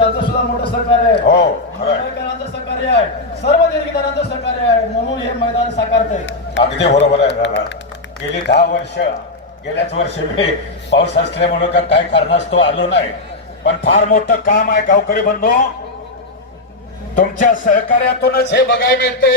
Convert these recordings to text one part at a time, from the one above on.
त्याचं सुद्धा मोठं सहकार्य आहे. हो मुंबईकरांचं सहकार्य आहे, सर्व देणगीदारांचं सहकार्य आहे, म्हणून हे मैदान साकारतंय. अगदी बरोबर आहे दादा. गेली 10 वर्ष, गेल्याच वर्षी मी पाऊस असल्यामुळे का काय कारणास्तव आलो नाही, पण फार मोठं काम आहे गावकरी बंधू. तुमच्या सहकार्यातूनच हे बघायला मिळते.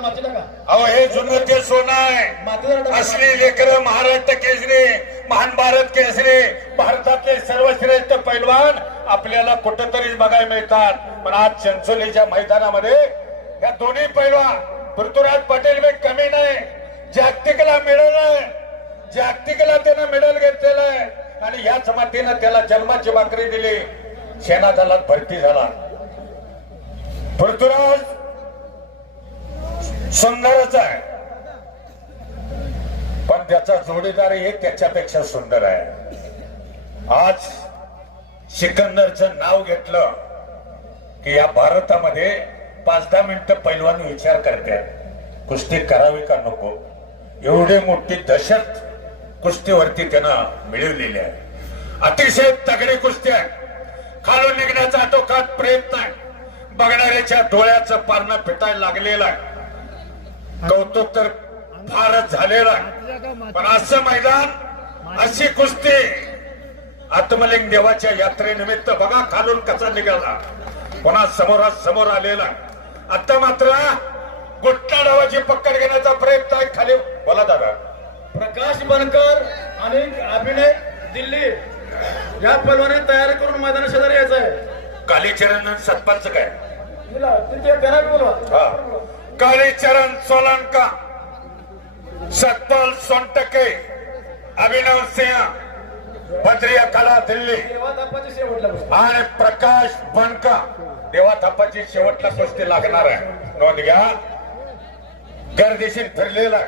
मातीला का अहो हे जुनं ते सोनं आहे. असली लेकरं महाराष्ट्र केसरी, महान भारत केसरी, भारतातले सर्वश्रेष्ठ पैलवान आपल्याला कुठंतरी बघायला मिळतात. पण आज चिंचोलीच्या मैदानामध्ये या दोन्ही पैलवान पृथ्वीराज पटेल बी कमी नाही. जागतिकला मेडल आहे, जागतिकला त्यानं मेडल घेतलेलं आहे आणि याच मातीनं त्याला जन्माची भाकरी दिली. सेना दलात भरती झाला. पृथ्वीराज सुंदरच आहे, पण त्याचा जोडीदार हे त्याच्यापेक्षा सुंदर आहे. आज सिकंदरचं नाव घेतलं की या भारतामध्ये 5-10 मिनिटं पैलवान विचार करतात कुस्ती करावी का नको. एवढी मोठी दहशत कुस्तीवरती त्यानं मिळवलेली आहे. अतिशय तगडी कुस्ती आहे. खालून निघण्याचा आटोकाट प्रयत्न आहे. बघणाऱ्याच्या डोळ्याचं पारणं फिटायला लागलेलं आहे. कौतुक तर फारच झालेलं आहे. पण असं मैदान, अशी कुस्ती आत्मलिंग देवाच्या यात्रेनिमित्त बघा खालून कसा निघाला, पुन्हा समोर आलेला. आता मात्र गुट्टा डावाची पकड घेण्याचा प्रयत्न आहे. खाली बोला दादा. प्रकाश बनकर आणि अभिनय दिल्ली या पैलवाने तयारी करून मैदाना शेजारी यायचं आहे. कालीचरण सतपालच काय बोलवा. कालीचरण सोलंका, सतपाल सोनटके, अभिनव सिंह, बद्रिया कला दिल्ली आणि प्रकाश बनका. देवा थापाची शेवटला कुस्ती लागणार आहे. नोंद घ्या. गर्दीशीर फिरलेला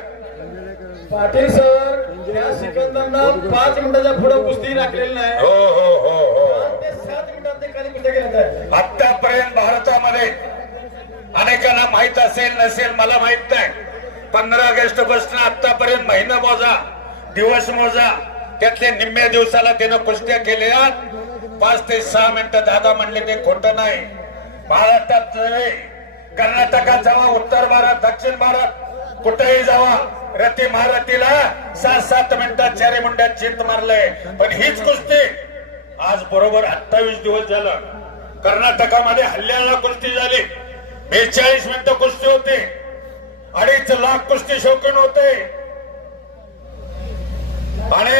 पाटील सर या सिकंदरनं 5 मिनिटाच्या पुढे कुस्ती राखलेली नाही. हो हो हो हो. 7 मिनिटात ते खाली कुस्ती केल्या आहे. आतापर्यंत भारतामध्ये अनेकांना माहित असेल नसेल मला माहित नाही, 15 ऑगस्ट पासून आतापर्यंत महिना मोजा, दिवस मोजा, त्यातले निम्म्या दिवसाला त्यानं कुस्त्या केल्या 5 ते 6 मिनिटं. दादा म्हणले ते खोटं नाही. महाराष्ट्रात नव्हे, कर्नाटकात जावा, उत्तर भारत, दक्षिण भारत, कुठेही जावा, रती महारतीला 6-7 मिनिटात 4 मिनिटात चिंत मारलंय. पण हीच कुस्ती आज बरोबर 28 दिवस झालं. कर्नाटकामध्ये हल्ल्याला कुस्ती झाली. 42 मिनिटं कुस्ती होती. 2.5 लाख कुस्ती शौकीन होते आणि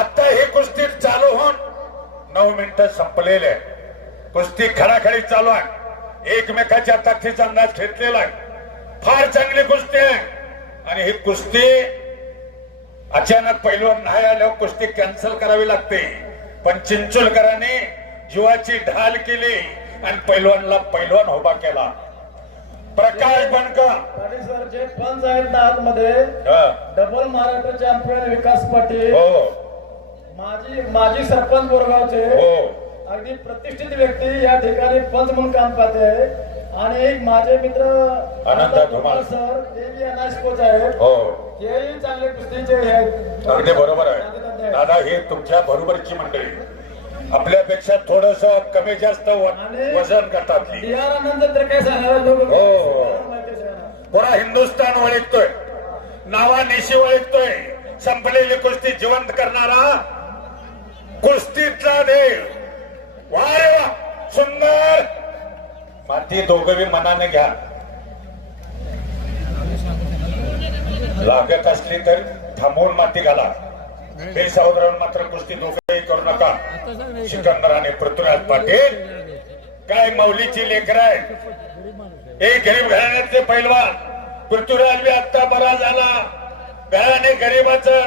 आता ही कुस्ती चालू होऊन 9 मिनिटं संपलेले. कुस्ती खडाखडी चालू आहे. एकमेकाच्या ताकदीचा अंदाज घेतलेला आहे. फार चांगली कुस्ती आहे आणि ही कुस्ती अचानक पैलवान नाही आल्यावर कुस्ती कॅन्सल करावी लागते. पण चिंचोलकरांनी जीवाची ढाल केली आणि पैलवानला पैलवान उभा केला. प्रकाश बनकर पाटील सर जे पंच आहेत आतमध्ये डबल महाराष्ट्र चॅम्पियन विकास पाटील, माजी सरपंच बोरगावचे, अगदी प्रतिष्ठित व्यक्ती या ठिकाणी पंच म्हणून काम पाहते. आणि एक माझे मित्र आनंद धुमाळ सर ते बी अनाश कोच आहेत. हेही चांगले कुस्तीचे आहेत. अगदी बरोबर आहे दादा. हे तुमच्या बरोबरची मंडळी आपल्यापेक्षा थोडस कमी जास्त वजन करतात. नंतर तर काय सांगणार. पुरा हिंदुस्थान ओळखतोय, नावानिशी ओळखतोय. संपलेली कुस्ती जिवंत करणारा कुस्तीतला देव. वा रे वा, सुंदर. माती दोघं बी मनाने घ्या. लागत असली तर थांबवून माती घाला. बेसावधान मात्र कुस्ती दोघंही करू नका. सिकंदर आणि पृथ्वीराज पाटील काय मौलीची लेकर आहे. एक गरीब घराण्यातले पैलवान. पृथ्वीराज बी आता बरा झाला. घराने गरीबाचं,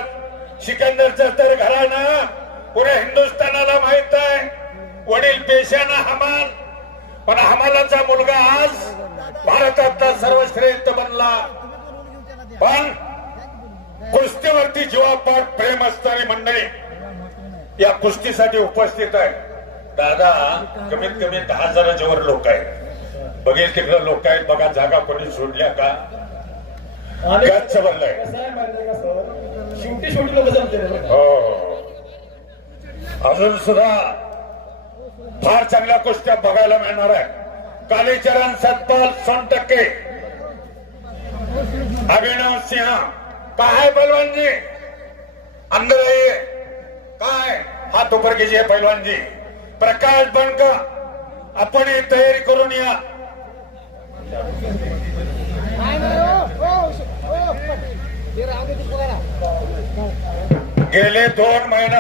सिकंदरचं तर घराणं पुऱ्या हिंदुस्थानाला माहित आहे. वडील पेशाना हमाल, पण हमालाचा मुलगा आज भारतातला सर्वश्रेष्ठ बनला. पण कुस्तीवरती जीवापाड प्रेम असणारी मंडळी या कुस्तीसाठी उपस्थित आहे. दादा कमीत कमी 10,000च्या वर लोक आहेत. बघेल तिकडे लोक आहेत बघा. जागा कोणी सोडल्या का? गच्च भरलंय. शेवटी लोक जमते. हो, अजून सुद्धा फार चांगल्या कुस्त्या बघायला मिळणार आहे. कालीचरण सतपाल सोनटक्के, अभिनव सिंह, काय पहलवानजी अंदर आइए, काय हात ऊपर कीजिए पहलवानजी. प्रकाश बनकर आपण ही तयारी करून या. गेले 2 महिना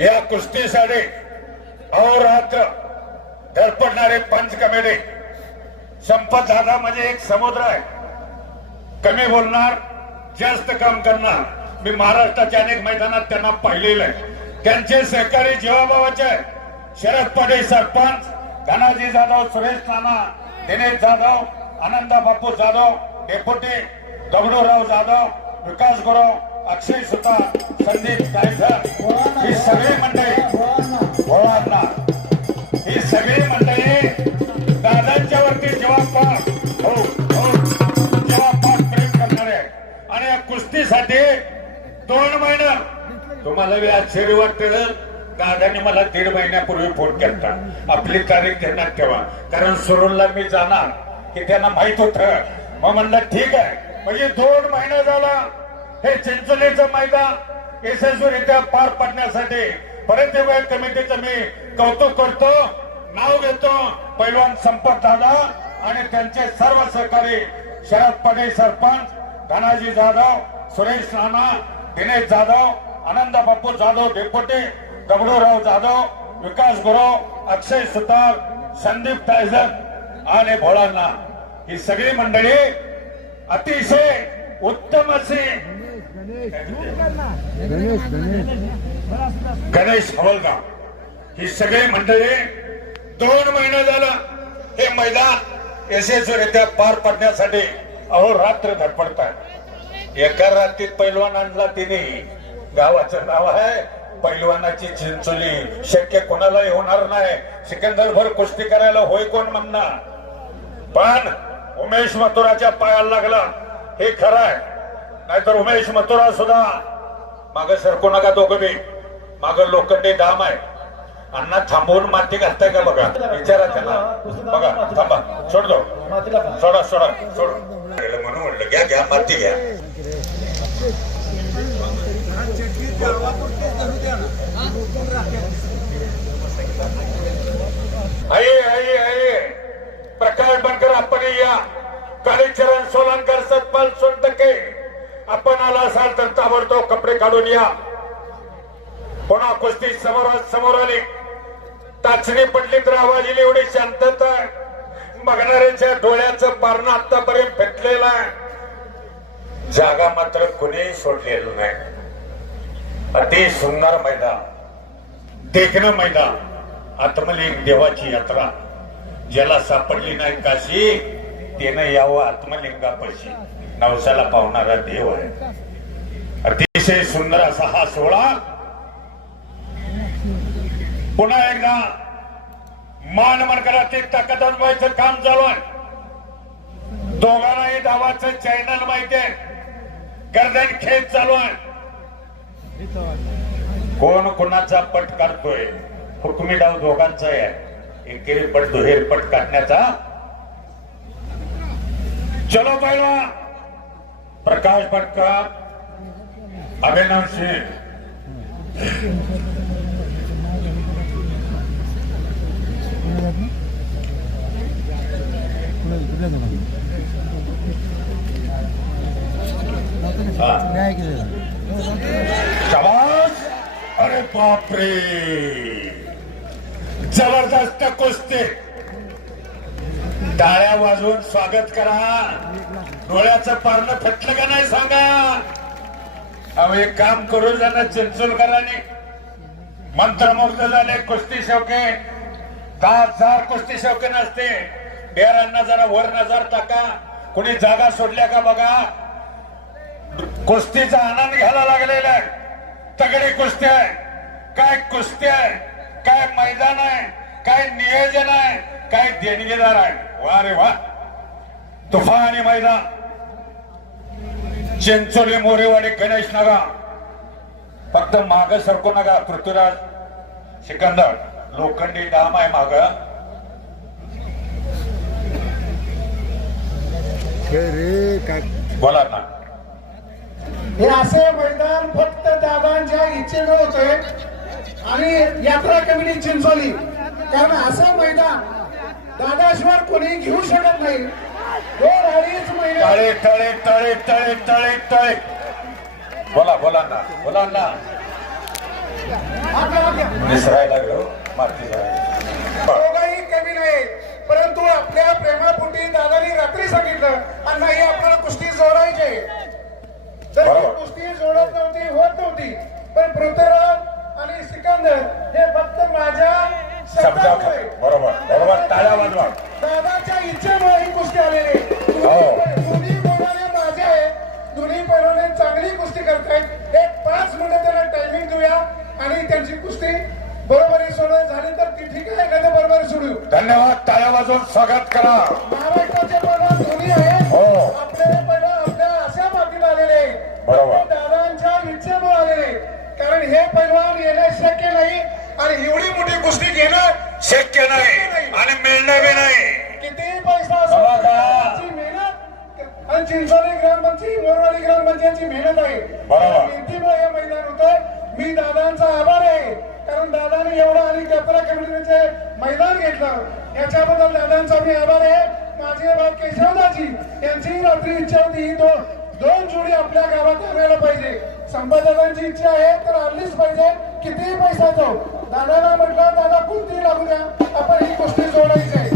या कुस्तीसाठी अहोरात्र धडपडणारे पंच कमिटी. संपत दादा म्हणजे एक समुद्र आहे, कमी बोलणार जास्त काम करणार. मी महाराष्ट्राच्या अनेक मैदानात त्यांना पाहिलेलं आहे. त्यांचे सहकारी जीवाभावाचे शरद पाटील सरपंच, धनाजी जाधव, सुरेश नाना, दिनेश जाधव, आनंदा बापू जाधव, डेप्युटी दगडूराव जाधव, विकास गुरव, अक्षय सुतार, संदीप टायझर, ही सगळी मंडळी भोळांना, ही सगळी मंडळी दादांच्या वरती जवाबदार जवाबदार प्रेम करणारे आणि या कुस्तीसाठी 2 महिना. तुम्हाला बी आश्चर्य वाटतं, दादांनी मला 1.5 महिन्यापूर्वी फोन केला, आपली तारीख ध्यानात ठेवा, कारण सुरूला मी जाणार की त्यांना माहित होतं. मग म्हणलं ठीक आहे. म्हणजे 2 महिना झाला हे चिंचोलीचं मैदान यशस्वीरित्या पार पाडण्यासाठी परत एकदा कमिटीचं मी कौतुक करतो, नाव घेतो. पैलवान संपत दादा आणि त्यांचे सर्व सहकारी शरद पाटील सरपंच, धनाजी जाधव, सुरेश नाना, दिनेश जाधव, आनंद बापू जाधव डेप्युटी, दगडूराव जाधव, विकास गुरव, अक्षय सुतार, संदीप टायझर आणि भोळांना, ही सगळी मंडळी अतिशय उत्तम असे गणेश हवलदार, ही सगळी मंडळी 2 महिने झाला हे मैदान यशस्वीरित्या पार पडण्यासाठी अहोरात्र धडपडतात. एका रात्रीत पैलवान आणला तिने. गावाचं नाव आहे पैलवानाची चिंचोली. शक्य कोणालाही होणार नाही. सिकंदरभर कुस्ती करायला होय कोण म्हणणार, पण उमेश मथुराच्या पायाला लागला हे खरं आहे. नाहीतर उमेश मथुरा सुद्धा माग सरकू नका. दोघं बी माग लोखंडी दाम आहे. अण्णा थांबवून माती घालताय का बघा, विचारा त्यांना. बघा थांबा, सोड दो, सोडा सोडा सोड म्हणून म्हणलं घ्या घ्या माती घ्या. आई आई आई प्रकाश बनकर आपण या. कालीचरण सोलनकर, सतपाल सोनटक्के, आपण आला असाल तर ताबडतोब कपडे काढून या. पुन्हा कुस्ती समोर आली. टाचणी पडली तर आवाज येईल एवढी शांतता आहे. बघणाऱ्यांच्या डोळ्याचं पारणं आतापर्यंत फेटलेलं आहे. जागा मात्र कुणीही सोडलेलं नाही. अति सुंदर मैदान, देखणं मैदान, आत्मलिंग देवाची यात्रा. ज्याला सापडली नाही काशी त्यानं यावं आत्मलिंगापाशी. नवसाला पावणारा देव आहे. अतिशय सुंदर असा हा सोहळा. पुन्हा एकदा मान मनकराची ताकद अजमायचं काम चालू आहे. दोघांनाही धावाचं चॅनल माहिती आहे. गर्दन खेळ चालू आहे. कोण कोणाचा पट काढतोय, हुकमी डाव दोघांचा आहे. एकेरी पट दुहेरी पट काढण्याचा. चलो पहिला प्रकाश भटकर, अभिनव सिंह. शाबास. अरे बापरे, जबरदस्त कुस्ती. टाळ्या वाजवून स्वागत करा. डोळ्याचं पारणं फटलं का नाही सांगा. अहो एक काम करू जाणं चिंचोलकरांनी मंत्रमुग्ध झाले. कुस्ती शौके 10,000 कुस्ती शौके नसते. बेरांना जरा वर नजर टाका. कोणी जागा सोडल्या का बघा. कुस्तीचा आनंद घ्यायला लागलेला आहे. तगडी कुस्ती आहे. काय कुस्ती आहे, काय मैदान आहे, काय नियोजन आहे, काय देणगीदार आहे. वा रे वा. तुफानी मैदान. चिंचोली, मोरेवाडी, गणेश नगर. फक्त माग सरकू नका. पृथ्वीराज सिकंदर लोखंडी डाम आहे माग. बोला ना. हे असे मैदान फक्त दादांच्या इच्छेनं होतंय आणि यात्रा कमिटी चिंचोली, कारण असं मैदान दादाशिवाय कोणी घेऊ शकत नाही. 2-2.5 महिने तळे तळे तळे तळे तळे तळे. बोला बोला ना, बोला ना. निसरायला लागलो माती दोघंही कमी नाही, परंतु आपल्या प्रेमापोटी दादानी रात्री सांगितलं अण्णा ही आपल्याला कुस्ती जोडायची. जर ही कुस्ती जोडत नव्हती, होत नव्हती, पण पृथ्वीराज आणि सिकंदर हे फक्त माझ्या शब्दामुळे, बरोबर बरोबर. टाळ्या वाजवा. दादाच्या इच्छेमुळे ही कुस्ती आलेली. दोन्ही पैलवान माझे आहे, दोन्ही पैलवान चांगली कुस्ती करतायत. एक 5 मिनिटं त्यांना टायमिंग देऊया आणि त्यांची कुस्ती बरोबरी सोडत झाली तर ती ठीक आहे, नाही तर बरोबरी सोडू. धन्यवाद. टाळ्या वाजवून स्वागत करा. महाराष्ट्राचे पैलवान दोन्ही आहेत. हो. आपले पैलवान आपल्या अशा मातीत आलेले, बरोबर. दादांच्या इच्छेमुळे आलेले, कारण हे पैलवान येणे शक्य नाही आणि एवढी मोठी कुस्ती घेणं शक्य नाही आणि मिळणं बी नाही. किती पैसा असो, त्याची मेहनत आणि चिंचोली ग्रामपंचायत, मोरवाडी ग्रामपंचायतची मेहनत आहे. बरोबर. मेहनतीमुळे हे मैदान होतं. मी दादांचा आभार आहे, कारण दादाने एवढं आणि यात्रा कमिटीचे मैदान घेतलं, याच्याबद्दल दादांचा मी आभार आहे. माझे बाप केशवदाजी यांची रात्री इच्छा होती ही दोन जोडी आपल्या गावात आणायला पाहिजे. संपादकांची इच्छा आहे तर आणलीच पाहिजे, कितीही पैसा जाऊ. दादाला म्हटलं दादा कोणती लागू द्या, आपण ही गोष्टी जोडायची आहे.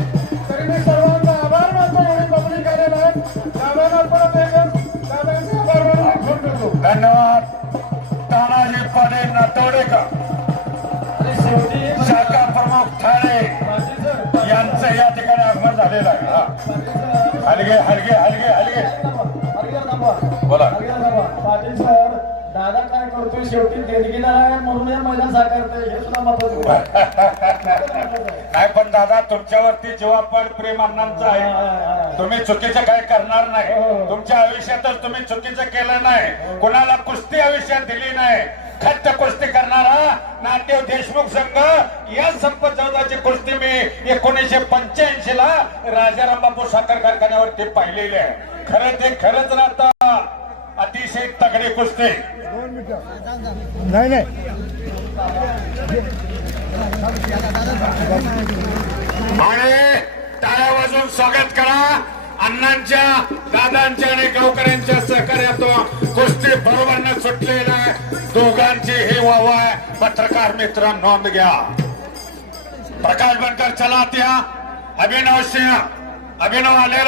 तरी मी सर्वांचा आभार मानतो. एवढी पब्लिक आलेला आहे, दादाला परत एकच दादांचा आभार मानून फोन करतो. धन्यवाद. तानाजी पाटील नातवडेकर, शाखा प्रमुख ठाणे यांचं या ठिकाणी आगमन झालेलं आहे. हलगे हलगे हलगे हलगे. बोला. पाटील सर, दादा काय करतोय शेवटी देणगीला आहे म्हणून हे मैदान साकारतंय, हे सुद्धा महत्वाचं. नाही पण दादा तुमच्यावरती जीवापाड प्रेम अण्णांचं आहे. तुम्ही चुकीचं काय करणार नाही. तुमच्या आयुष्यातच तुम्ही चुकीचं केलं नाही. कोणाला कुस्ती आयुष्यात दिली नाही. खट्ट कुस्ती करणारा नाट्य देशमुख संघ या संपत जाऊदाची कुस्ती मी 1985 ला राजाराम बापू साखर कारखान्यावरती पाहिलेली आहे. खरं ते खरंच राहतं. अतिशय तगडी कुस्ती. नाही आणि टाळ्या वाजवून स्वागत करा अण्णांच्या, दादांच्या आणि गावकऱ्यांच्या सहकार्यातून कुस्ती बरोबर सुटलेला आहे. दोघांची ही वाव आहे. पत्रकार मित्र नोंद घ्या. प्रकाश बनकर चला त्या. अभिनव सिंह, अभिनव आलेला